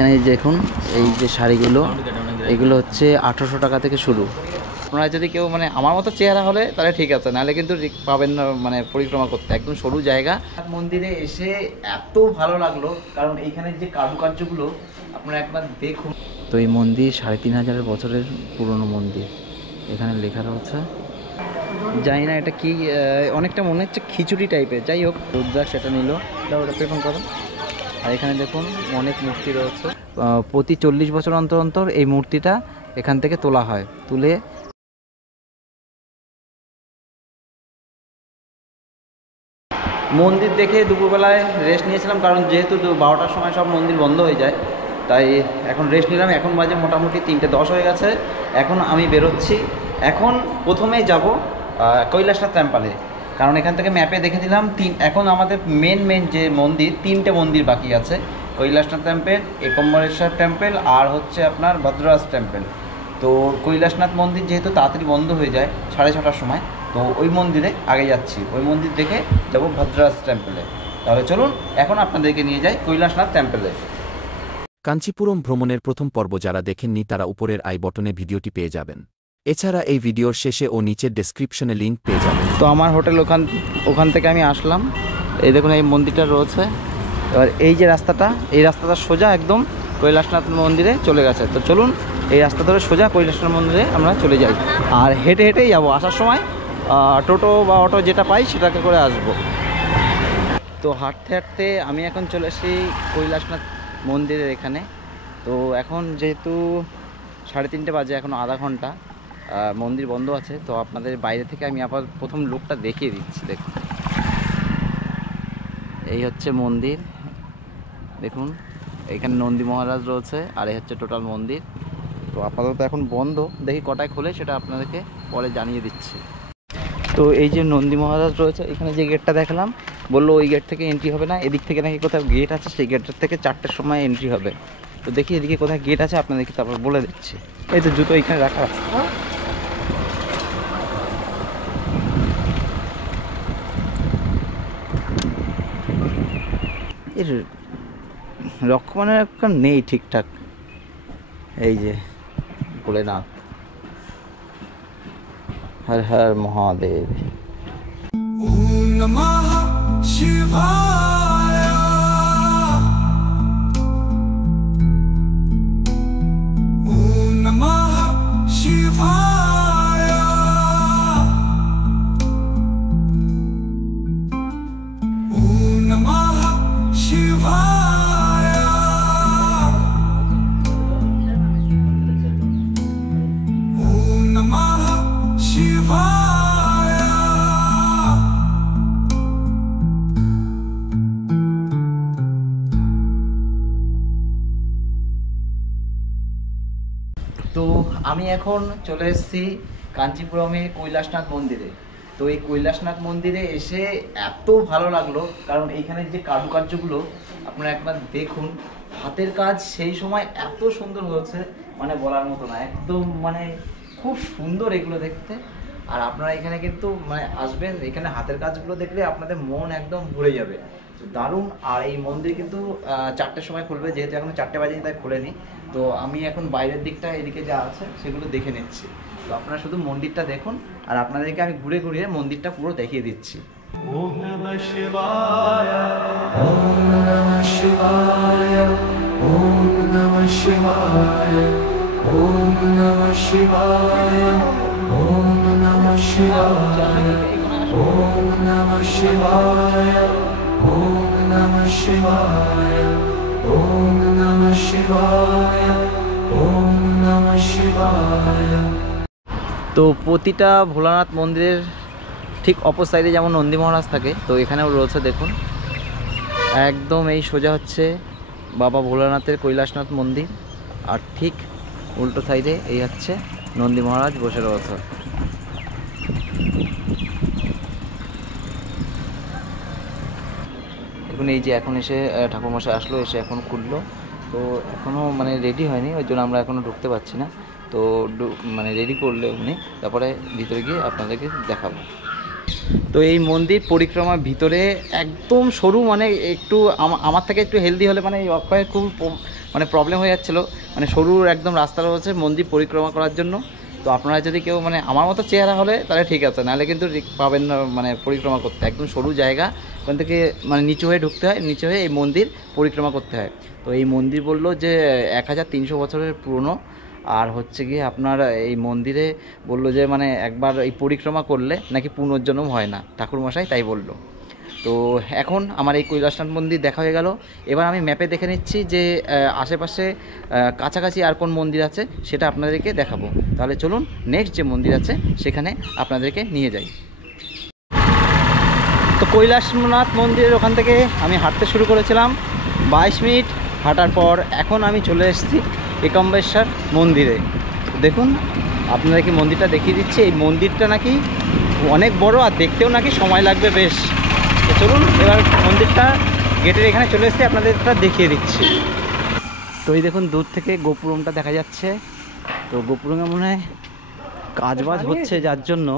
এখানে দেখুন এই যে শাড়িগুলো, এগুলো হচ্ছে 1800 টাকা থেকে শুরু। আপনারা যদি কেউ মানে আমার মতো চেহারা হলে তাহলে ঠিক আছে, নাহলে কিন্তু পাবেন না মানে পরিক্রমা করতে, একদম সরু জায়গা। মন্দিরে এসে এত ভালো লাগলো, কারণ এইখানে যে কারুকার্যগুলো আপনারা একবার দেখুন। তো এই মন্দির 3500 বছরের পুরনো মন্দির। এখানে লেখা রয়েছে, জানি না এটা কি, অনেকটা মনে হচ্ছে খিচুড়ি টাইপের। যাই হোক, রুদ্রাক্ষ সেটা নিল, ওটা পেপন করো। আর এখানে দেখুন অনেক মূর্তি রয়েছে। প্রতি 40 বছর অন্তর অন্তর এই মূর্তিটা এখান থেকে তোলা হয়, তুলে মন্দির দেখে দুপুরবেলায় রেস্ট নিয়েছিলাম, কারণ যেহেতু 12টার সময় সব মন্দির বন্ধ হয়ে যায়, তাই এখন রেস্ট নিলাম। এখন বাজে মোটামুটি 3:10 হয়ে গেছে। এখন আমি বেরোচ্ছি। এখন প্রথমেই যাব কৈলাসনাথ টেম্পলে, কারণ এখান থেকে ম্যাপে দেখে দিলাম এখন আমাদের মেন যে মন্দির, 3টে মন্দির বাকি আছে। কৈলাসনাথ টেম্পল, একম্বরেশ্বর টেম্পল, আর হচ্ছে আপনার ভদ্ররাজ টেম্পল। তো কৈলাসনাথ মন্দির যেহেতু তাড়াতাড়ি বন্ধ হয়ে যায় 6:30টার সময়, তো ওই মন্দিরে আগে যাচ্ছি। ওই মন্দির দেখে যাব ভদ্ররাজ টেম্পলে। তাহলে চলুন এখন আপনাদেরকে নিয়ে যাই কৈলাসনাথ টেম্পলে। কাঞ্চিপুরম ভ্রমণের প্রথম পর্ব যারা দেখেননি তারা উপরের আই বটনে ভিডিওটি পেয়ে যাবেন। এছাড়া এই ভিডিওর শেষে ও নিচের ডেসক্রিপশনে লিঙ্ক পেয়ে যাবেন। তো আমার হোটেল ওখান থেকে আমি আসলাম। এই দেখুন এই মন্দিরটা রয়েছে। এবার এই যে রাস্তাটা, এই রাস্তাটা সোজা একদম কৈলাসনাথ মন্দিরে চলে গেছে। তো চলুন এই রাস্তা ধরে সোজা কৈলাসনাথ মন্দিরে আমরা চলে যাই। আর হেঁটে হেঁটেই যাবো, আসার সময় টোটো বা অটো যেটা পাই সেটাকে করে আসবো। তো হাঁটতে হাঁটতে আমি এখন চলে এসেছি কৈলাসনাথ মন্দিরের এখানে। তো এখন যেহেতু 3:30 বাজে, এখনও আধা ঘন্টা মন্দির বন্ধ আছে। তো আপনাদের বাইরে থেকে আমি আবার প্রথম লোকটা দেখিয়ে দিচ্ছি। দেখুন এই হচ্ছে মন্দির, দেখুন এখানে নন্দী মহারাজ রয়েছে, আর এই হচ্ছে টোটাল মন্দির। তো আপাতত এখন বন্ধ, দেখি কটায় খোলে সেটা আপনাদেরকে পরে জানিয়ে দিচ্ছি। তো এই যে নন্দী মহারাজ রয়েছে, এখানে যে গেটটা দেখালাম, বললো ওই গেট থেকে এন্ট্রি হবে না, এদিক থেকে নাকি কোথাও গেট আছে, সেই গেটের থেকে 4টের সময় এন্ট্রি হবে। তো দেখি এদিকে কোথায় গেট আছে আপনাদেরকে তারপর বলে দিচ্ছি। এই তো জুতো এখানে রাখা আছে। এর রক্ষণাবেক্ষণ নেই ঠিকঠাক। এই যে ভোলেনাথ, হর হর মহাদেব। ওম নমঃ শিবায়, ওম নমঃ শিবায়, ওম নমঃ শিবায়, ওম নমঃ শিবায়। তো আমি এখন চলে এসেছি কাঞ্চিপুরমে কৈলাসনাথ মন্দিরে। তো এই কৈলাসনাথ মন্দিরে এসে এত ভালো লাগলো, কারণ এইখানে যে কারুকার্যগুলো আপনারা একবার দেখুন। হাতের কাজ সেই সময় এত সুন্দর হয়েছে, মানে বলার মতো না, একদম মানে খুব সুন্দর এগুলো দেখতে। আর আপনারা এখানে কিন্তু মানে আসবেন, এখানে হাতের কাজগুলো দেখলে আপনাদের মন একদম ভরে যাবে, দারুণ। আর এই মন্দির কিন্তু 4টের সময় খুলবে, যেহেতু এখন 4টে বাজেনি তাই খুলেনি। তো আমি এখন বাইরের দিকটা এদিকে যা আছে সেগুলো দেখে নিচ্ছি। তো আপনারা শুধু মন্দিরটা দেখুন, আর আপনাদেরকে আমি ঘুরে ঘুরিয়ে মন্দিরটা পুরো দেখিয়ে দিচ্ছি। ওম নমঃ শিবায়, ওম নমঃ শিবায়, ওম নমঃ শিবায়, ওম নমঃ শিবায়, ওম নমঃ শিবায়, ওম নমঃ শিবায়, ওম নমঃ শিবায়, ওম নমঃ শিবায়, ওম নমঃ শিবায়। তো প্রতিটা ভোলানাথ মন্দিরের ঠিক অপর সাইডে যেমন নন্দী মহারাজ থাকে, তো এখানেও রয়েছে দেখুন। একদম এই সোজা হচ্ছে বাবা ভোলানাথের কৈলাসনাথ মন্দির, আর ঠিক উল্টো সাইডে এই হচ্ছে নন্দী মহারাজ বসে রয়েছে। দেখুন এই যে এখন এসে ঠাকুরমশাই আসলো, এসে এখন খুললো। তো এখনও মানে রেডি হয়নি, ওই জন্য আমরা এখনও ঢুকতে পারছি না। তো মানে রেডি করলে উনি, তারপরে ভিতরে গিয়ে আপনাদেরকে দেখাবো। তো এই মন্দির পরিক্রমার ভিতরে একদম সরু, মানে একটু আমার থেকে একটু হেলদি হলে মানে এই অক্ষয়ের খুব মানে প্রবলেম হয়ে যাচ্ছিলো, মানে সরু একদম রাস্তা রয়েছে মন্দির পরিক্রমা করার জন্য। তো আপনারা যদি কেউ মানে আমার মতো চেহারা হলে তাহলে ঠিক আছে, নাহলে কিন্তু পাবেন না মানে পরিক্রমা করতে। একদম সরু জায়গা, ওখান থেকে মানে নিচু হয়ে ঢুকতে হয়, নিচু হয়ে এই মন্দির পরিক্রমা করতে হয়। তো এই মন্দির বললো যে 1300 বছরের পুরনো। আর হচ্ছে গিয়ে আপনার এই মন্দিরে বললো যে মানে একবার এই পরিক্রমা করলে নাকি পুনর্জন্ম হয় না, ঠাকুরমশাই তাই বললো। তো এখন আমার এই কৈলাসনাথ মন্দির দেখা হয়ে গেল। এবার আমি ম্যাপে দেখে নিচ্ছি যে আশেপাশে কাছাকাছি আর কোন মন্দির আছে সেটা আপনাদেরকে দেখাবো। তাহলে চলুন নেক্সট যে মন্দির আছে সেখানে আপনাদেরকে নিয়ে যাই। তো কৈলাসনাথ মন্দিরের ওখান থেকে আমি হাঁটতে শুরু করেছিলাম, 22 মিনিট হাঁটার পর এখন আমি চলে এসেছি একম্বেশ্বর মন্দিরে। দেখুন আপনাদেরকে মন্দিরটা দেখিয়ে দিচ্ছি। এই মন্দিরটা নাকি অনেক বড় আর দেখতেও নাকি সময় লাগবে বেশ। তো চলুন এবার মন্দিরটা গেটের এখানে চলে এসেছি, আপনাদেরটা দেখিয়ে দিচ্ছি। তো এই দেখুন দূর থেকে গোপুরমটা দেখা যাচ্ছে। তো গোপুরমে মনে হয় কাজবাজ হচ্ছে, যার জন্য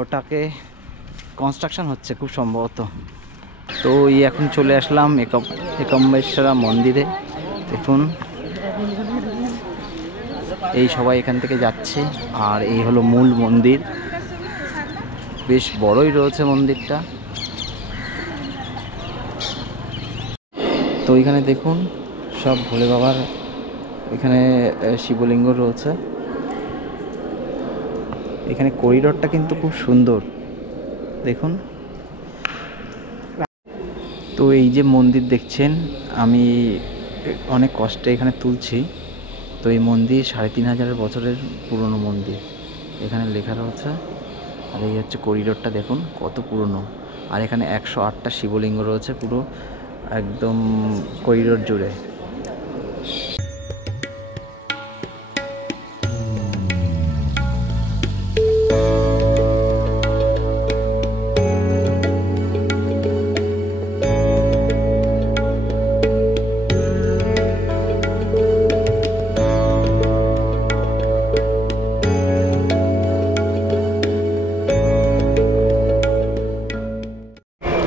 ওটাকে কনস্ট্রাকশন হচ্ছে খুব সম্ভবত। তো এই এখন চলে আসলাম একম্বেশ্বর মন্দিরে। দেখুন এই সবাই এখান থেকে যাচ্ছে, আর এই হলো মূল মন্দির। বেশ বড়ই রয়েছে মন্দিরটা। তো এখানে দেখুন সব ভোলে বাবার এখানে শিবলিঙ্গ রয়েছে। এখানে করিডোরটা কিন্তু খুব সুন্দর দেখুন। তো এই যে মন্দির দেখছেন, আমি অনেক কষ্টে এখানে তুলছি। তো এই মন্দির 3500 বছরের পুরনো মন্দির, এখানে লেখা রয়েছে। আর এই হচ্ছে করিডোরটা দেখুন কত পুরনো। আর এখানে 108টা শিবলিঙ্গ রয়েছে পুরো একদম করিডোর জুড়ে।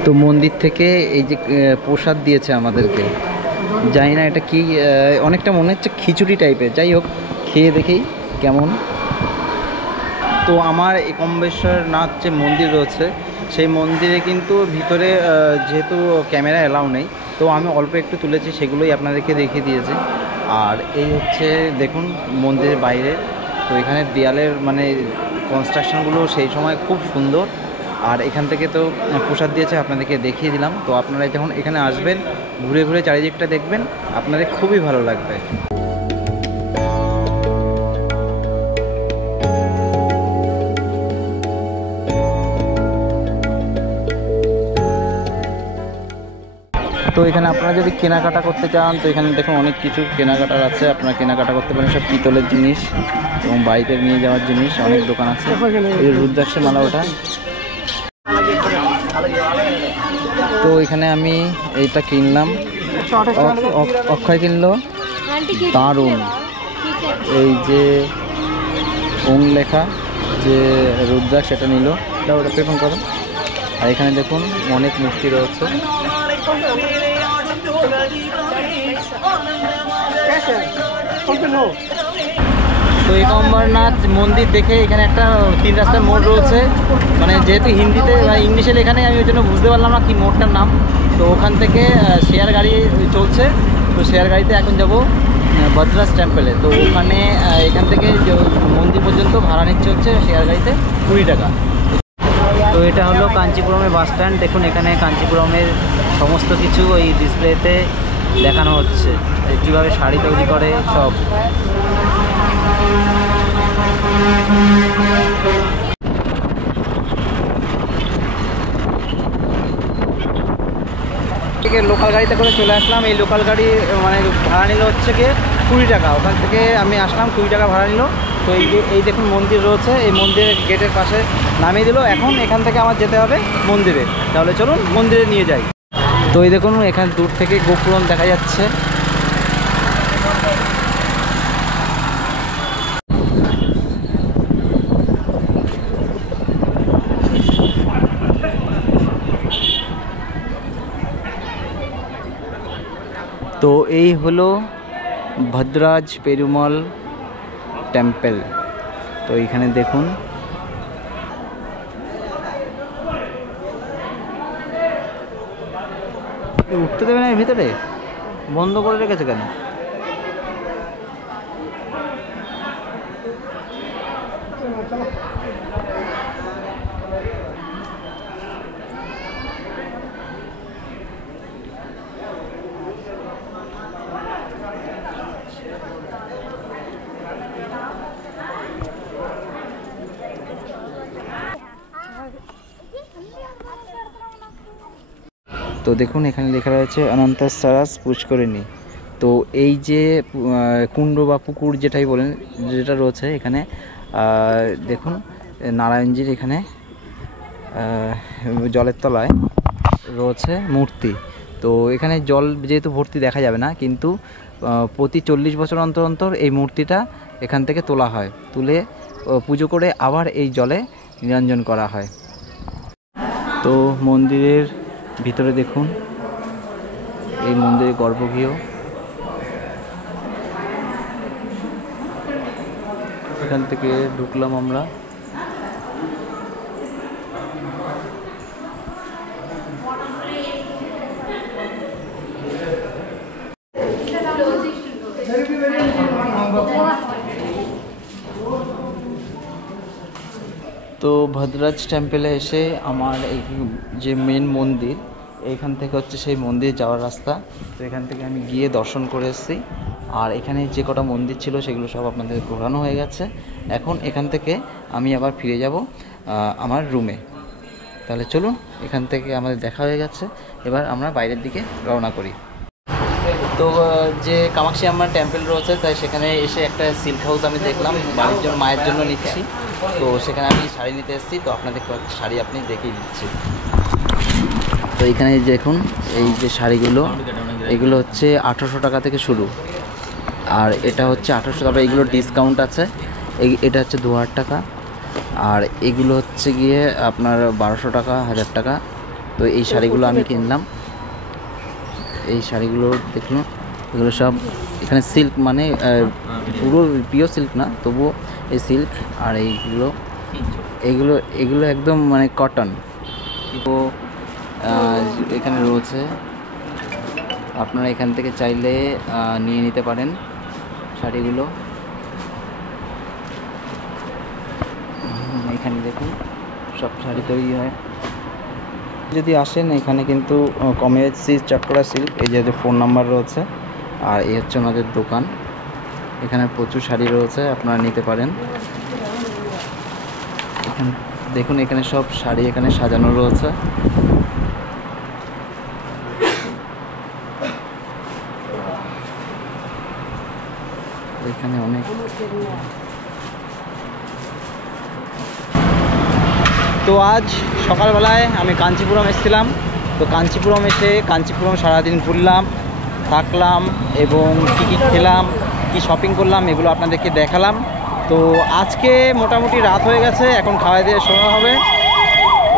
তো মন্দির থেকে এই যে প্রসাদ দিয়েছে আমাদেরকে, জানি না এটা কি, অনেকটা মনে হচ্ছে খিচুড়ি টাইপের। যাই হোক খেয়ে দেখি কেমন। তো আমার একম্বেশ্বরনাথ যে মন্দির রয়েছে সেই মন্দিরে কিন্তু ভিতরে যেহেতু ক্যামেরা অ্যালাউ নেই, তো আমি অল্প একটু তুলেছি, সেগুলোই আপনাদেরকে দেখিয়ে দিয়েছি। আর এই হচ্ছে দেখুন মন্দিরের বাইরে। তো এখানে দেয়ালের মানে কনস্ট্রাকশনগুলো সেই সময় খুব সুন্দর। আর এখান থেকে তো প্রসাদ দিয়েছে, আপনাদেরকে দেখিয়ে দিলাম। তো আপনারা যখন এখানে আসবেন ঘুরে ঘুরে চারিদিকটা দেখবেন, আপনাদের খুবই ভালো লাগবে। তো এখানে আপনারা যদি কেনাকাটা করতে চান, তো এখানে দেখুন অনেক কিছু কেনাকাটার আছে, আপনারা কেনাকাটা করতে পারেন। সব পিতলের জিনিস এবং বাড়িতে নিয়ে যাওয়ার জিনিস, অনেক দোকান আছে। এই যে রুদ্রাক্ষের মালা ওটা। তো এখানে আমি এইটা কিনলাম, অক্ষয় কিনলো, দারুণ। এই যে ওম লেখা যে রুদ্রাক্ষ সেটা নিল, ওটা পেপন করো। আর এখানে দেখুন অনেক মূর্তি রয়েছে। তো একম্বরনাথ মন্দির দেখে এখানে একটা 3 রাস্তার মোড় রয়েছে, মানে যেহেতু হিন্দিতে বা ইংলিশে লেখা নেই, আমি ওই জন্য বুঝতে পারলাম না কি মোড়টার নাম। তো ওখান থেকে শেয়ার গাড়ি চলছে। তো শেয়ার গাড়িতে এখন যাব বদ্রাস টেম্পলে। তো ওখানে এখান থেকে মন্দির পর্যন্ত ভাড়া নিচ্ছে হচ্ছে শেয়ার গাড়িতে 20 টাকা। তো এটা হলো কাঞ্চিপুরমের বাস স্ট্যান্ড। দেখুন এখানে কাঞ্চিপুরমের সমস্ত কিছু ওই ডিসপ্লেতে দেখানো হচ্ছে, কীভাবে শাড়ি তৈরি করে সব। লোকাল গাড়িতে করে চলে আসলাম। এই লোকাল গাড়ি মানে ভাড়া নিল হচ্ছে গিয়ে 20 টাকা। ওখান থেকে আমি আসলাম, 20 টাকা ভাড়া নিল। তো এই দেখুন মন্দির রয়েছে, এই মন্দিরের গেটের পাশে নামিয়ে দিল। এখন এখান থেকে আমার যেতে হবে মন্দিরে। তাহলে চলুন মন্দিরে নিয়ে যাই। তো এই দেখুন এখানে দূর থেকে গোপুরম দেখা যাচ্ছে। তো এই হলো ভদ্রাজ পেরুমল টেম্পল। তো এইখানে দেখুন উঠতে দেবে না এর ভিতরে, বন্ধ করে রেখেছে কেন? তো দেখুন এখানে লেখা রয়েছে অনন্তসারাস পুষ্করিণী। তো এই যে কুণ্ড বা পুকুর যেটাই বলেন, যেটা রয়েছে এখানে দেখুন নারায়ণজির এখানে জলের তলায় রয়েছে মূর্তি। তো এখানে জল যেহেতু ভর্তি দেখা যাবে না, কিন্তু প্রতি 40 বছর অন্তর অন্তর এই মূর্তিটা এখান থেকে তোলা হয়, তুলে পুজো করে আবার এই জলে নিরঞ্জন করা হয়। তো মন্দিরের ভিতরে দেখুন, এই মন্দিরের গর্ভগৃহ। এখান থেকে ঢুকলাম আমরা। তো ভদ্রাজ টেম্পলে এসে আমার এই যে মেন মন্দির, এইখান থেকে হচ্ছে সেই মন্দির যাওয়ার রাস্তা। তো এখান থেকে আমি গিয়ে দর্শন করে এসেছি। আর এখানে যে কটা মন্দির ছিল সেগুলো সব আপনাদের ঘোরানো হয়ে গেছে। এখন এখান থেকে আমি আবার ফিরে যাব আমার রুমে। তাহলে চলুন, এখান থেকে আমাদের দেখা হয়ে গেছে, এবার আমরা বাইরের দিকে রওনা করি। তো যে কামাক্ষী আম্মার টেম্পল রয়েছে, তাই সেখানে এসে একটা সিল্ক হাউস আমি দেখলাম, বাড়ির জন্য মায়ের জন্য নিচ্ছি। তো সেখানে আমি শাড়ি নিতে এসেছি, তো আপনাদের শাড়ি আপনি দেখিয়ে দিচ্ছি। তো এখানে দেখুন এই যে শাড়িগুলো, এগুলো হচ্ছে 1800 টাকা থেকে শুরু, আর এটা হচ্ছে 1800, তারপরে এগুলো ডিসকাউন্ট আছে, এটা হচ্ছে 2000 টাকা, আর এগুলো হচ্ছে গিয়ে আপনার 1200 টাকা, 1000 টাকা। তো এই শাড়িগুলো আমি কিনলাম। এই শাড়িগুলো দেখুন, এগুলো সব এখানে সিল্ক, মানে পুরো পিওর সিল্ক না, তবুও এই সিল্ক। আর এগুলো একদম মানে কটন। তো এখানে রয়েছে, আপনারা এখান থেকে চাইলে নিয়ে নিতে পারেন শাড়িগুলো। এখানে দেখুন সব শাড়ি তৈরি হয়। যদি আসেন এখানে কিন্তু কমেছি চক্রা সিল্ক, এই যে ফোন নাম্বার রয়েছে, আর এই হচ্ছে ওনাদের দোকান। এখানে প্রচুর শাড়ি রয়েছে, আপনারা নিতে পারেন। এখানে দেখুন, এখানে সব শাড়ি এখানে সাজানো রয়েছে। এখানে অনেক। তো আজ সকালবেলায় আমি কাঞ্চিপুরম এসেছিলাম। তো কাঞ্চিপুরম এসে কাঞ্চিপুরম সারাদিন ঘুরলাম, থাকলাম এবং কী কী খেলাম, কী শপিং করলাম, এগুলো আপনাদেরকে দেখালাম। তো আজকে মোটামুটি রাত হয়ে গেছে, এখন খাওয়া দিয়ে শোনা হবে।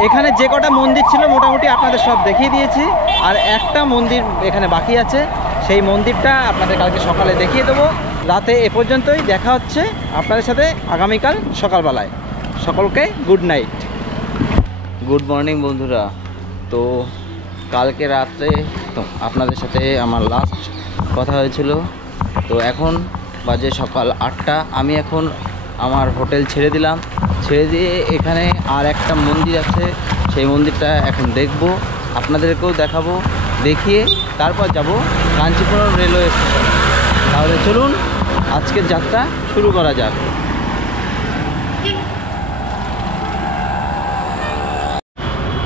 এখানে যে কটা মন্দির ছিল মোটামুটি আপনাদের সব দেখিয়ে দিয়েছি, আর একটা মন্দির এখানে বাকি আছে, সেই মন্দিরটা আপনাদের কালকে সকালে দেখিয়ে দেবো। রাতে এ পর্যন্তই, দেখা হচ্ছে আপনাদের সাথে আগামীকাল সকালবেলায়। সকলকে গুড নাইট, গুড মর্নিং বন্ধুরা। তো কালকে রাত্রে তো আপনাদের সাথে আমার লাস্ট কথা হয়েছিল। তো এখন বাজে সকাল 8টা। আমি এখন আমার হোটেল ছেড়ে দিলাম, ছেড়ে দিয়ে এখানে আর একটা মন্দির আছে, সেই মন্দিরটা এখন দেখব, আপনাদেরকেও দেখাবো, দেখিয়ে তারপর যাব কাঞ্চিপুরম রেলওয়ে স্টেশন। তাহলে চলুন আজকের যাত্রা শুরু করা যাক।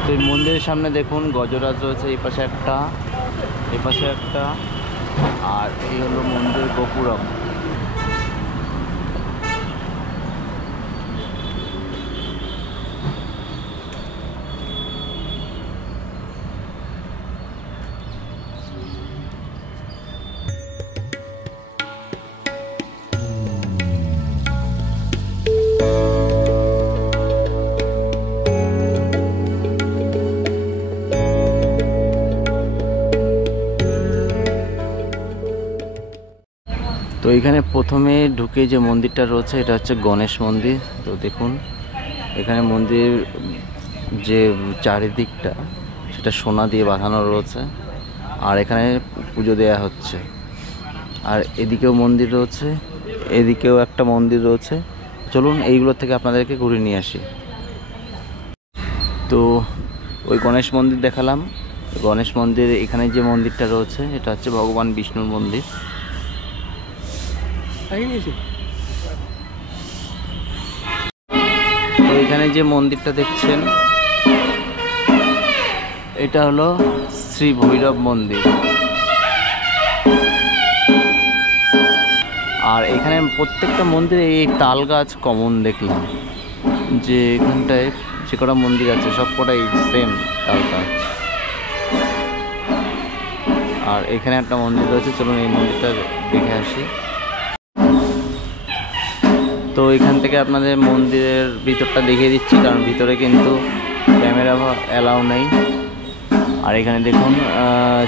তো এই মন্দিরের সামনে দেখুন গজরাজ রয়েছে, এই পাশে একটা, এই পাশে একটা, আর এই হলো মন্দির গোপুরম। তো এখানে প্রথমে ঢুকে যে মন্দিরটা রয়েছে এটা হচ্ছে গণেশ মন্দির। তো দেখুন এখানে মন্দির যে চারিদিকটা সেটা সোনা দিয়ে বাঁধানো রয়েছে, আর এখানে পুজো দেয়া হচ্ছে। আর এদিকেও মন্দির রয়েছে, এদিকেও একটা মন্দির রয়েছে। চলুন এইগুলোর থেকে আপনাদেরকে ঘুরে নিয়ে আসি। তো ওই গণেশ মন্দির দেখালাম। গণেশ মন্দির এখানে যে মন্দিরটা রয়েছে এটা হচ্ছে ভগবান বিষ্ণুর মন্দির। তো এখানে যে মন্দিরটা দেখছেন এটা হলো শ্রী ভৈরব মন্দির। আর এখানে প্রত্যেকটা মন্দিরে এই তাল গাছ কমন দেখলাম, যে এখানটায় যে কটা মন্দির আছে সব কটাই সেম তাল গাছ। আর এখানে একটা মন্দির রয়েছে, চলুন এই মন্দিরটা দেখে আসি। তো এখান থেকে আপনাদের মন্দিরের ভিতরটা দেখিয়ে দিচ্ছি, কারণ ভিতরে কিন্তু ক্যামেরা অ্যালাউ নেই। আর এখানে দেখুন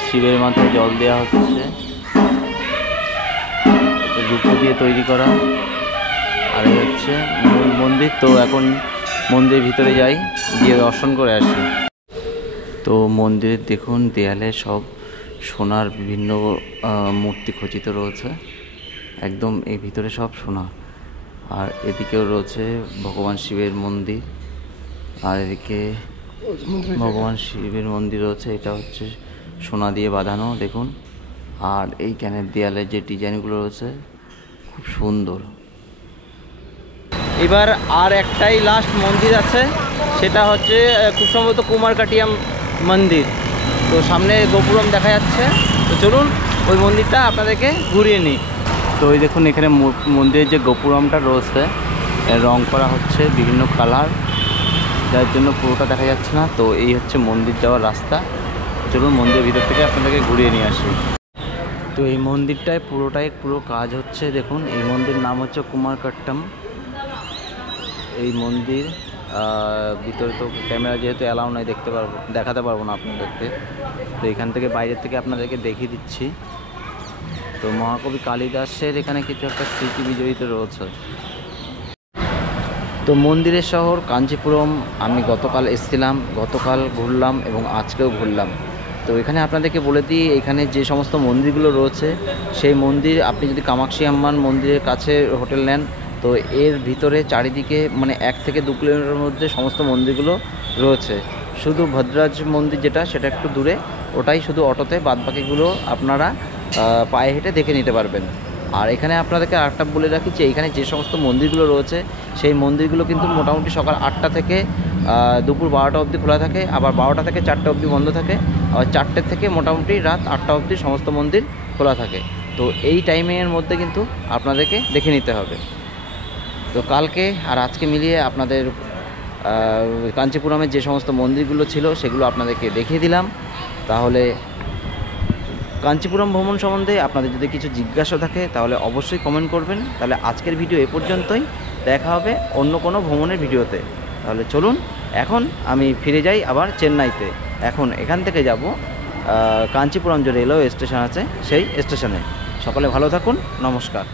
শিবের মাথায় জল দেওয়া হচ্ছে, রূপো দিয়ে তৈরি করা। আর এই হচ্ছে মূল মন্দির। তো এখন মন্দিরের ভিতরে যাই, গিয়ে দর্শন করে আসি। তো মন্দিরের দেখুন দেয়ালে সব সোনার বিভিন্ন মূর্তি খচিত রয়েছে, একদম এই ভিতরে সব সোনা। আর এদিকেও রয়েছে ভগবান শিবের মন্দির, আর এদিকে ভগবান শিবের মন্দির রয়েছে, এটা হচ্ছে সোনা দিয়ে বাঁধানো দেখুন। আর এই ক্যানের দেয়ালে যে ডিজাইনগুলো রয়েছে খুব সুন্দর। এবার আর একটাই লাস্ট মন্দির আছে, সেটা হচ্ছে খুব সম্ভবত কুমারকাটিয়াম মন্দির। তো সামনে গোপুরম দেখা যাচ্ছে, তো চলুন ওই মন্দিরটা আপনাদেরকে ঘুরিয়ে নিই। তো ওই দেখুন এখানে মন্দিরের যে গোপুরমটা রয়েছে রং করা হচ্ছে বিভিন্ন কালার, যার জন্য পুরোটা দেখা যাচ্ছে না। তো এই হচ্ছে মন্দির যাওয়ার রাস্তা, চলুন মন্দিরের ভিতর থেকে আপনাদেরকে ঘুরিয়ে নিয়ে আসি। তো এই মন্দিরটায় পুরো কাজ হচ্ছে দেখুন। এই মন্দির নাম হচ্ছে কুমারকাট্টম। এই মন্দির ভিতরে তো ক্যামেরা যেহেতু অ্যালাউ নাই দেখাতে পারবো না আপনাদেরকে, তো এখান থেকে বাইরের থেকে আপনাদেরকে দেখিয়ে দিচ্ছি। তো মহাকবি কালিদাসের এখানে কিছু একটা স্মৃতি বিজড়িত রয়েছে। তো মন্দিরের শহর কাঞ্চিপুরম আমি গতকাল এসেছিলাম, গতকাল ঘুরলাম এবং আজকেও ঘুরলাম। তো এখানে আপনাদেরকে বলে দিই, এখানে যে সমস্ত মন্দিরগুলো রয়েছে সেই মন্দির আপনি যদি কামাক্ষী আম্মান মন্দিরের কাছে হোটেল নেন, তো এর ভিতরে চারিদিকে মানে 1 থেকে 2 কিলোমিটারের মধ্যে সমস্ত মন্দিরগুলো রয়েছে। শুধু ভদ্রাজ মন্দির যেটা সেটা একটু দূরে, ওটাই শুধু অটোতে, বাদবাকিগুলো আপনারা পায়ে হেঁটে দেখে নিতে পারবেন। আর এখানে আপনাদেরকে আরেকটা বলে রাখি যে এখানে যে সমস্ত মন্দিরগুলো রয়েছে সেই মন্দিরগুলো কিন্তু মোটামুটি সকাল 8টা থেকে দুপুর 12টা অবধি খোলা থাকে, আবার 12টা থেকে 4টা অবধি বন্ধ থাকে, আবার 4টে থেকে মোটামুটি রাত 8টা অবধি সমস্ত মন্দির খোলা থাকে। তো এই টাইমের মধ্যে কিন্তু আপনাদেরকে দেখে নিতে হবে। তো কালকে আর আজকে মিলিয়ে আপনাদের কাঞ্চিপুরমের যে সমস্ত মন্দিরগুলো ছিল সেগুলো আপনাদেরকে দেখিয়ে দিলাম। তাহলে কাঞ্চিপুরম ভ্রমণ সম্বন্ধে আপনাদের যদি কিছু জিজ্ঞাসা থাকে তাহলে অবশ্যই কমেন্ট করবেন। তাহলে আজকের ভিডিও এ পর্যন্তই, দেখা হবে অন্য কোনো ভ্রমণের ভিডিওতে। তাহলে চলুন এখন আমি ফিরে যাই আবার চেন্নাইতে। এখন এখান থেকে যাব কাঞ্চিপুরম যে রেলওয়ে স্টেশন আছে সেই স্টেশনে। সকলে ভালো থাকুন, নমস্কার।